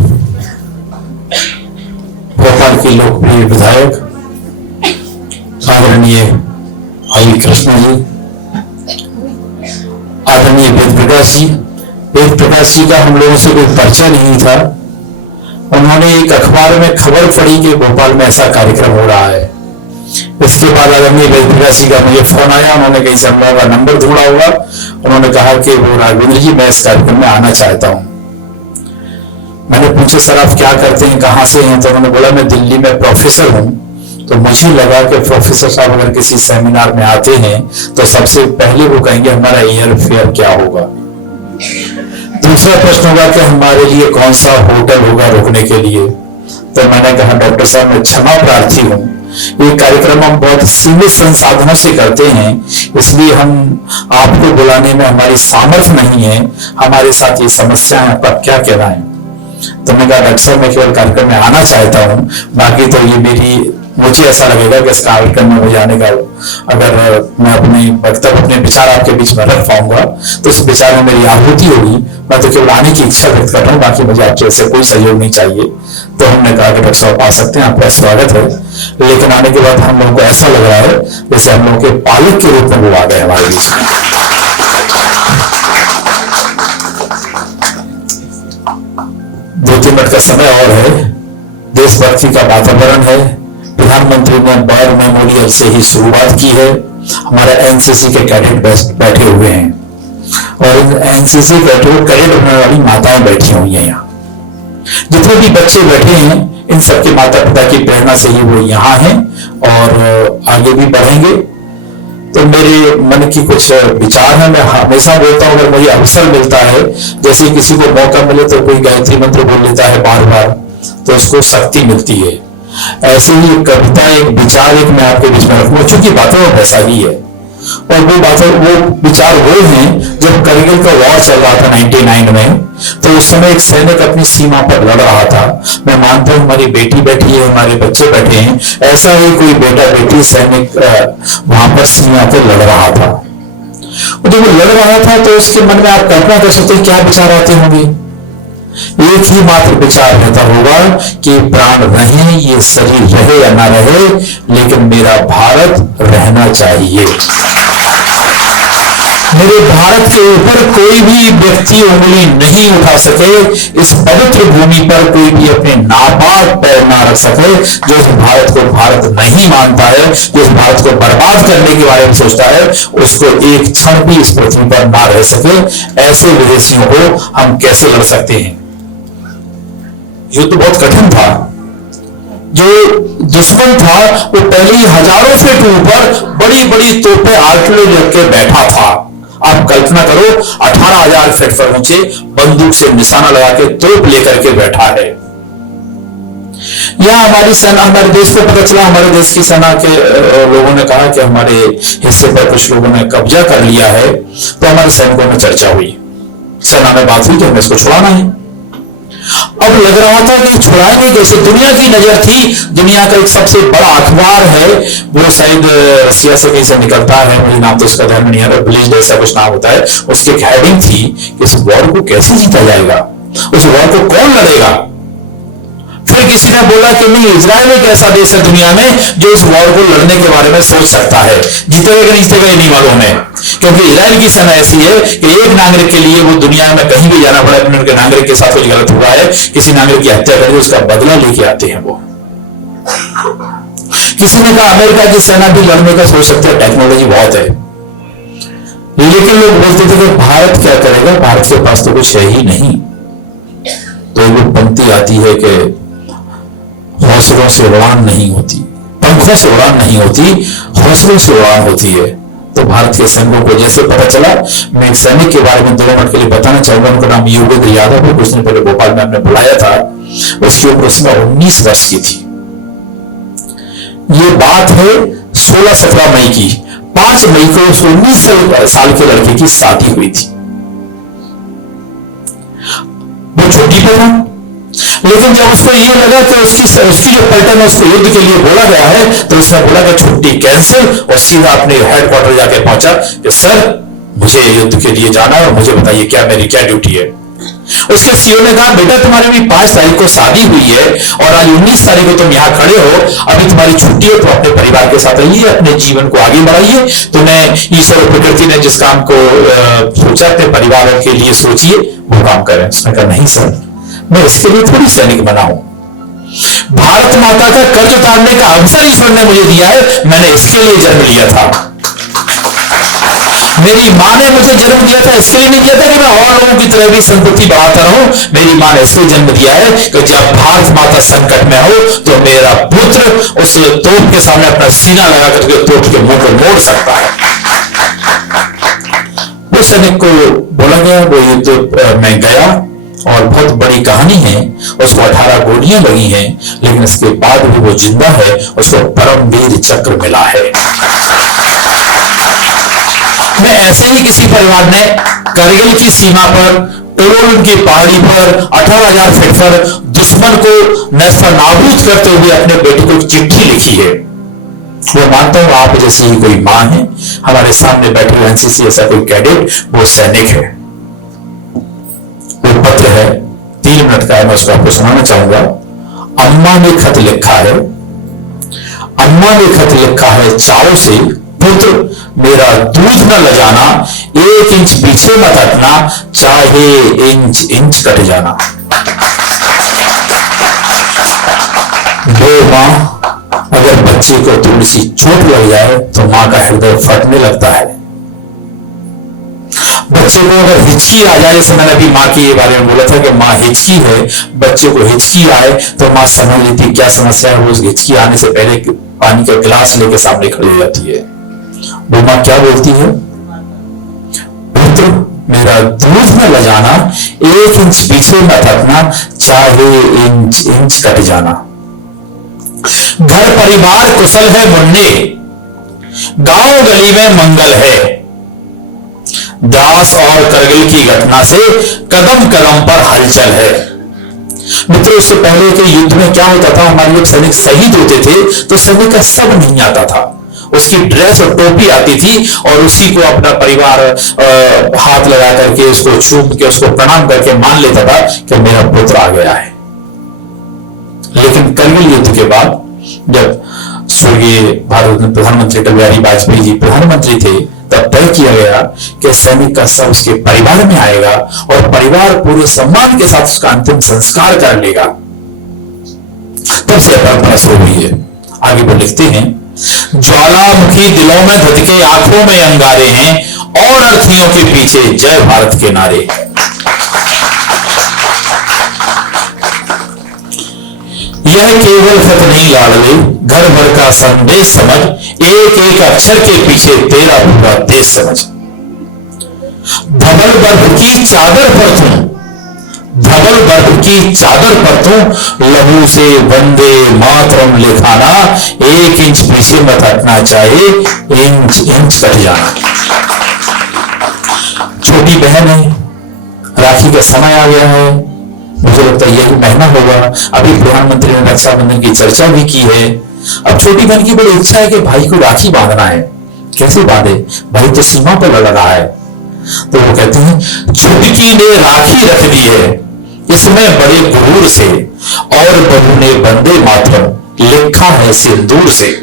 भोपाल के लोकप्रिय विधायक आदरणीय आई कृष्णा जी, आदरणीय वेद प्रकाश जी। वेद प्रकाश जी का हम लोगों से कोई परिचय नहीं था। उन्होंने एक अखबार में खबर पढ़ी कि भोपाल में ऐसा कार्यक्रम हो रहा है। इसके बाद आदरणीय वेद प्रकाश जी का मुझे फोन आया। उन्होंने कहीं से हम लोगों का नंबर ढूंढा होगा। उन्होंने कहा कि वो राघवेंद्र जी, मैं इस कार्यक्रम में आना चाहता हूं। मैंने पूछा सर आप क्या करते हैं, कहां से हैं? तो उन्होंने बोला मैं दिल्ली में प्रोफेसर हूं। तो मुझे लगा कि प्रोफेसर साहब अगर किसी सेमिनार में आते हैं तो सबसे पहले वो कहेंगे हमारा एयर फेयर क्या होगा, दूसरा प्रश्न होगा कि हमारे लिए कौन सा होटल होगा रुकने के लिए। तो मैंने कहा डॉक्टर साहब मैं क्षमा प्रार्थी हूं, ये कार्यक्रम हम बहुत सीमित संसाधनों से करते हैं, इसलिए हम आपको बुलाने में हमारी सामर्थ्य नहीं है। हमारे साथ ये समस्या है, आप क्या कहना है? तो मैंने कहा डॉक्टर साहब मैं केवल कार्यक्रम में आना चाहता हूं, बाकी तो मुझे ऐसा लगेगा कि इस कार्यक्रम में मुझे आने का, अगर मैं अपने विचार आपके बीच में रख पाऊंगा तो उस विचार में मेरी आहुति होगी। मैं तो केवल आने की इच्छा व्यक्त कर रहा हूँ, बाकी मुझे आपसे ऐसे कोई सहयोग नहीं चाहिए। तो हमने कहा कि डॉक्टर साहब आ सकते हैं, आपका स्वागत है। लेकिन आने के बाद हम लोगों को ऐसा लग रहा है जैसे हम लोगों के पालक के रूप में वो आ गए हमारे बीच में। मिनट का समय और है, देशभक्ति का वातावरण है। प्रधानमंत्री ने बॉयर मेमोरियल से ही शुरुआत की है। हमारे एनसीसी के कैडेट बैठे हुए हैं और इन एनसीसी कैडेट होने वाली माताएं बैठी हुई हैं। यहाँ जितने भी बच्चे बैठे हैं इन सबके माता पिता की प्रेरणा से ही वो यहाँ हैं और आगे भी बढ़ेंगे। तो मेरे मन की कुछ विचार है। मैं हमेशा बोलता हूं, अगर मुझे अवसर मिलता है, जैसे किसी को मौका मिले तो कोई गायत्री मंत्र बोल लेता है बार बार, तो उसको शक्ति मिलती है। ऐसे ही एक कविता, एक विचार एक मैं आपके बीच में रखूंगा, चूंकि बातें वो वैसा ही है। और वो विचार वो हैं जब करगिल का वॉर चल रहा था 99 में, तो उस समय एक सैनिक अपनी सीमा पर लड़ रहा था। मैं मानता हूं हमारी बेटी बैठी है, हमारे बच्चे बैठे हैं, ऐसा ही कोई बेटा बेटी सैनिक वहां पर सीमा पर लड़ रहा था। और जब वो लड़ रहा था तो उसके मन में आप कल्पना कर सकते हैं क्या विचार आते होंगे। एक ही मात्र विचार रहता होगा कि प्राण रहे, ये शरीर रहे या ना रहे, लेकिन मेरा भारत रहना चाहिए। मेरे भारत के ऊपर कोई भी व्यक्ति उंगली नहीं उठा सके, इस पवित्र भूमि पर कोई भी अपने नापाक पैर ना रख सके। जो इस भारत को भारत नहीं मानता है, जो इस भारत को बर्बाद करने के बारे में सोचता है, उसको एक क्षण भी इस पृथ्वी पर ना रह सके। ऐसे विदेशियों को हम कैसे लड़ सकते हैं? युद्ध बहुत कठिन था। जो दुश्मन था वो पहले ही हजारों फीट ऊपर बड़ी बड़ी तोपें आर्टिलरी रख के बैठा था। आप कल्पना करो, 18,000 फीट पर ऊंचे बंदूक से निशाना लगा के तोप लेकर के बैठा है। यह हमारी सेना, हमारे देश को पता चला, हमारे देश की सेना के लोगों ने कहा कि हमारे हिस्से पर कुछ लोगों ने कब्जा कर लिया है। तो हमारे सैनिकों में चर्चा हुई, सेना में बात हुई कि हमें इसको छुड़ाना है। अब लग रहा था कि छुड़ाएंगे कैसे? दुनिया की नजर थी। दुनिया का एक सबसे बड़ा अखबार है, वो शायद रसिया से कहीं से निकलता है, मुझे नाम तो उसका ध्यान नहीं आ रहा, ब्लिज ऐसा कुछ नाम होता है। उसकी एक हेडिंग थी कि इस वॉर को कैसे जीता जाएगा, उस वॉर को कौन लड़ेगा। फिर किसी ने बोला कि नहीं, इजराइल एक ऐसा देश है दुनिया में जो इस वॉर को लड़ने के बारे में सोच सकता है। जीतेगा कि नहीं जीतेगा ये नहीं मालूम है, क्योंकि इजराइल की सेना ऐसी है कि एक नागरिक के लिए वो दुनिया में कहीं भी जाना पड़े, अपने उनके नागरिक के साथ कुछ गलत हुआ है, किसी नागरिक की हत्या करके उसका बदला लेके आते हैं वो। किसी ने कहा अमेरिका की सेना भी लड़ने का सोच सकते हैं, टेक्नोलॉजी बहुत है। लेकिन लोग बोलते थे कि भारत क्या करेगा, भारत के पास तो कुछ है ही नहीं। तो वो पंक्ति आती है कि हौसलों से उड़ान नहीं होती, पंखों से उड़ान नहीं होती, हौसलों से उड़ान होती है। तो भारत के सैनिकों को जैसे पता चला, मैं एक सैनिक के बारे में 2 मिनट के लिए बताना चाहूंगा। उनका नाम योगेंद्र यादव है। कुछ दिन पहले भोपाल में हमने बुलाया था। उसकी उम्र उसमें 19 वर्ष की थी। ये बात है 16-17 मई की। 5 मई को उस 19 साल के लड़के की शादी हुई थी। वो छुट्टी पर था, लेकिन जब उसको ये लगा कि उसकी जो पलटन है उसको युद्ध के लिए बोला गया है, तो उसने बोला कि छुट्टी कैंसिल, और सीधा अपने हेडक्वार्टर जाके पहुंचा कि सर मुझे युद्ध के लिए जाना है और मुझे बताइए क्या मेरी क्या ड्यूटी है। उसके सीओ ने कहा, बेटा तुम्हारी भी 5 तारीख को शादी हुई है और आज 19 तारीख को तुम यहां खड़े हो, अभी तुम्हारी छुट्टी है, तो अपने परिवार के साथ रहिए, अपने जीवन को आगे बढ़ाइए। तुम्हें ईश्वर और प्रकृति ने जिस काम को सोचा अपने परिवार के लिए सोचिए, वो काम करें। उसने कहा, नहीं सर, मैं इसके लिए थोड़ी सैनिक बना हूं, भारत माता का कर्ज उतारने का अवसर ईश्वर ने मुझे दिया है, मैंने इसके लिए जन्म लिया था। मेरी मां ने मुझे जन्म दिया था, इसके लिए नहीं दिया था कि मैं और लोगों की तरह भी संपत्ति बढ़ाता रहूं। मेरी मां ने इसलिए जन्म दिया है कि जब भारत माता संकट में हो तो मेरा पुत्र उस तोप के सामने अपना सीना लगा करके तोप के मुंह को मोड़ सकता है। वो सैनिक को बोला गया, वो युद्ध में गया और बहुत बड़ी कहानी है। उसको 18 गोलियां लगी हैं, लेकिन इसके बाद भी वो जिंदा है। उसको परमवीर चक्र मिला है। मैं ऐसे ही किसी परिवार ने करगिल की सीमा पर, टोल की पहाड़ी पर 18,000 फीट पर दुश्मन को नेस्तनाबूद करते हुए अपने बेटे को चिट्ठी लिखी है। वो मानता हूं आप जैसे ही कोई मां है, हमारे सामने बैठे हुए एनसीसी ऐसा कोई कैडेट, वो सैनिक है। वो पत्र है, 3 मिनट का है, मैं उसको आपको सुनाना चाहूंगा। अम्मा ने खत लिखा है, अम्मा ने खत लिखा है चाव से, पुत्र मेरा दूध न ले जाना, 1 इंच पीछे मत हटना, चाहे इंच इंच कट जाना। वो मां, अगर बच्चे को थोड़ी सी चोट लग जाए तो मां का हृदय फटने लगता है। बच्चे को अगर हिचकी आ जाए, जैसे मैंने अभी मां के बारे में बोला था कि मां हिचकी है, बच्चे को हिचकी आए तो मां समझ लेती क्या समस्या है। वो हिचकी आने से पहले पानी का गिलास लेके सामने खड़ी हो जाती है। वो मां क्या बोलती है, पुत्र मेरा दूध न ले जाना, 1 इंच पीछे मत हटना, चाहे इंच इंच कट जाना। घर परिवार कुशल है मुन्ने, गांव गली में मंगल है, द्रास और करगिल की घटना से कदम कदम पर हलचल है। मित्रों, उससे पहले के युद्ध में क्या होता था, हमारे लोग सैनिक शहीद होते थे तो सैनिक का सब नहीं आता था, उसकी ड्रेस और टोपी आती थी और उसी को अपना परिवार हाथ लगा करके, उसको छू के, उसको प्रणाम करके मान लेता था कि मेरा पुत्र आ गया है। लेकिन करगिल युद्ध के बाद जब स्वर्गीय भारत में प्रधानमंत्री अटल बिहारी वाजपेयी जी प्रधानमंत्री थे, तब तय किया गया कि सैनिक का शव उसके परिवार में आएगा और परिवार पूरे सम्मान के साथ उसका अंतिम संस्कार कर लेगा। तब से परंपरा शुरू हुई है। आगे वो लिखते हैं, ज्वालामुखी दिलों में धधके, आंखों में अंगारे हैं, और अर्थीयों के पीछे जय भारत के नारे। यह केवल खत नहीं लाडले, घर भर का संदेश समझ, एक एक अक्षर के पीछे तेरा पूरा देश समझ। धवल बर्फ की चादर पर तुम, धवल बर्फ की चादर पर तुम, लहू से वंदे मातरम लिखाना, 1 इंच पीछे मत हटना, चाहे इंच इंच कट जाना। छोटी बहन है, राखी का समय आ गया है, मुझे लगता है यही महीना होगा। अभी प्रधानमंत्री ने रक्षाबंधन की चर्चा भी की है। अब छोटी बहन की बड़ी इच्छा है कि भाई को राखी बांधना है। कैसे बांधे, भाई तो सीमा पर लड़ रहा है। तो वो कहते हैं, छुटकी ने राखी रख दी है इसमें बड़े गुरूर से, और बहू ने वंदे मातरम लिखा है सिंदूर से।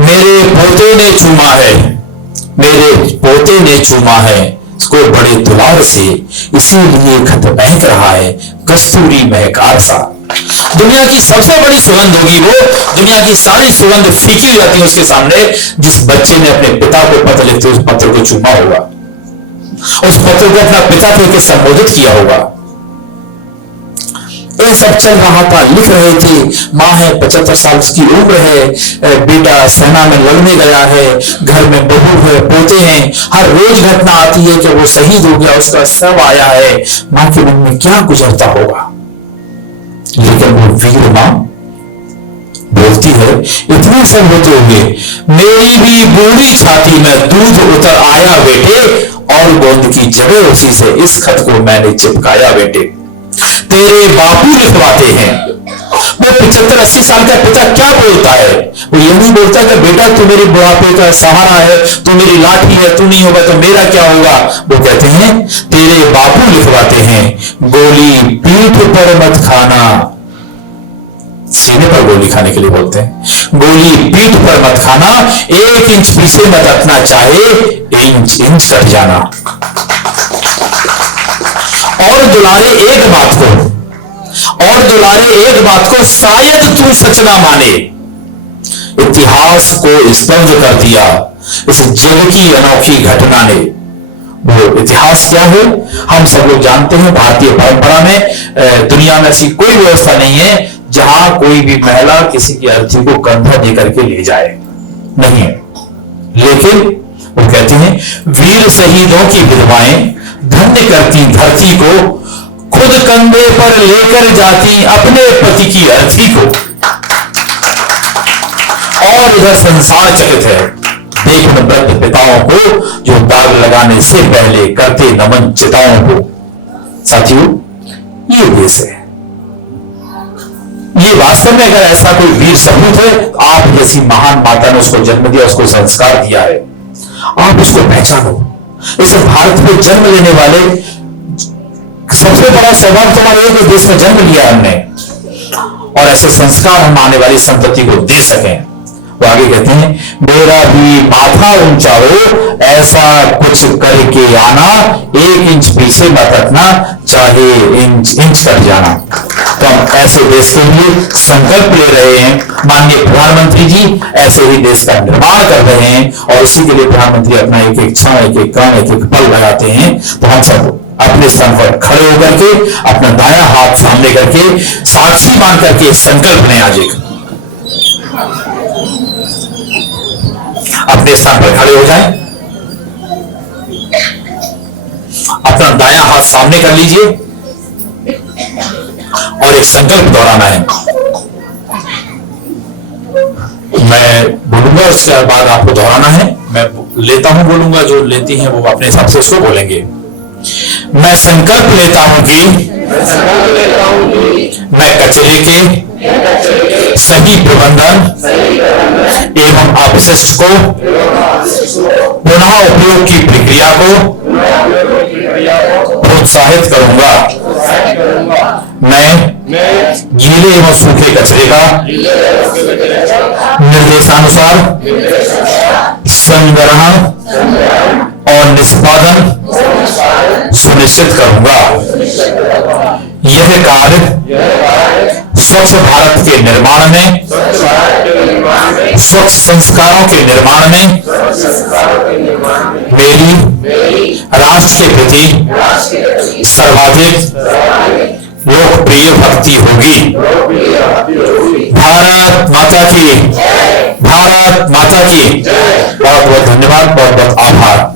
मेरे पोते ने चूमा है, मेरे पोते ने चूमा है इसको बड़े दुलार से, इसीलिए खत महक रहा है कस्तूरी महकार सा। दुनिया की सबसे बड़ी सुगंध होगी वो, दुनिया की सारी सुगंध फीकी हो जाती है उसके सामने, जिस बच्चे ने अपने पिता को पत्र लिखते उस पत्र को चूमा होगा, उस पत्र को अपना पिता कह के संबोधित किया होगा। ये सब चल रहा था, लिख रहे थे, माँ है 75 साल की उम्र है, बेटा सेना में लड़ने गया है, घर में बहू है, पोते हैं, हर रोज घटना आती है कि वो शहीद हो गया, उसका शव आया है। माँ के मन में क्या गुजरता होगा। लेकिन वो वीर माँ बोलती है, इतना सब होते हुए मेरी भी बूढ़ी छाती में दूध उतर आया बेटे, और गोंद की जगह उसी से इस खत को मैंने चिपकाया बेटे। तेरे बापू लिखवाते हैं। वो 75-80 साल का पिता क्या बोलता है? वो ये नहीं बोलता कि बेटा तू मेरे बुढ़ापे का सहारा है, तू मेरी लाठी है, तू नहीं होगा तो मेरा क्या होगा। वो कहते हैं तेरे बापू लिखवाते हैं, गोली पीठ पर मत खाना। सीने पर गोली खाने के लिए बोलते हैं, गोली पीठ पर मत खाना, 1 इंच पीछे मत रखना, चाहे इंच इंच कट जाना। और दुलारे एक बात को, और दुलारे एक बात को, शायद तू सच ना माने, इतिहास को स्तब्ध कर दिया इस जग की अनोखी घटना ने। वो इतिहास क्या है हम सब लोग जानते हैं। भारतीय परंपरा में दुनिया में ऐसी कोई व्यवस्था नहीं है जहां कोई भी महिला किसी की अर्थी को कंधा देकर के ले जाए, नहीं है। लेकिन वो कहते हैं वीर शहीदों की विधवाएं धन्य करती धरती को, खुद कंधे पर लेकर जाती अपने पति की अर्थी को। और इधर संसार चकित है देख वृद्ध पिताओं को जो दाग लगाने से पहले करते नमन चिताओं को। साथियों, ये देश है। ये वास्तव में अगर ऐसा कोई वीर सपूत है, आप जैसी महान माता ने उसको जन्म दिया, उसको संस्कार दिया है, आप उसको पहचानो। इस भारत में जन्म लेने वाले सबसे बड़ा सौभाग्य तुम्हारे एक देश में जन्म लिया हमने, और ऐसे संस्कार हम आने वाली संतति को दे सकें। वो आगे कहते हैं मेरा भी माथा ऊंचा हो, ऐसा कुछ करके आना, 1 इंच पीछे मत रखना, चाहे इंच इंच कट जाना। तो हम ऐसे देश के लिए संकल्प ले रहे हैं। माननीय प्रधानमंत्री जी ऐसे ही देश का निर्माण कर रहे हैं, और इसी के लिए प्रधानमंत्री अपना एक एक क्षण, एक एक कण, एक एक पल लगाते हैं। तो हम सब अपने स्थान पर खड़े होकर के अपना दायां हाथ सामने करके साक्षी मान करके संकल्प लें। आज एक अपने स्थान पर खड़े हो जाएं, अपना दायां हाथ सामने कर लीजिए और एक संकल्प दोहराना है। मैं बोलूंगा, उसके बाद आपको दोहराना है। मैं लेता हूं, बोलूंगा, जो लेती हैं वो अपने हिसाब से उसको बोलेंगे। मैं संकल्प लेता हूं कि मैं कचरे के सही प्रबंधन एवं अपशिष्ट को पुनः उपयोग की प्रक्रिया को प्रोत्साहित करूंगा। मैं गीले एवं सूखे कचरे का निर्देशानुसार संग्रहण और निष्पादन सुनिश्चित करूंगा। यह कार्य स्वच्छ भारत के निर्माण में, स्वच्छ संस्कारों के निर्माण में मेरी राष्ट्र के प्रति सर्वाधिक लोकप्रिय भक्ति होगी। भारत माता की, भारत माता की। बहुत बहुत धन्यवाद, बहुत बहुत आभार।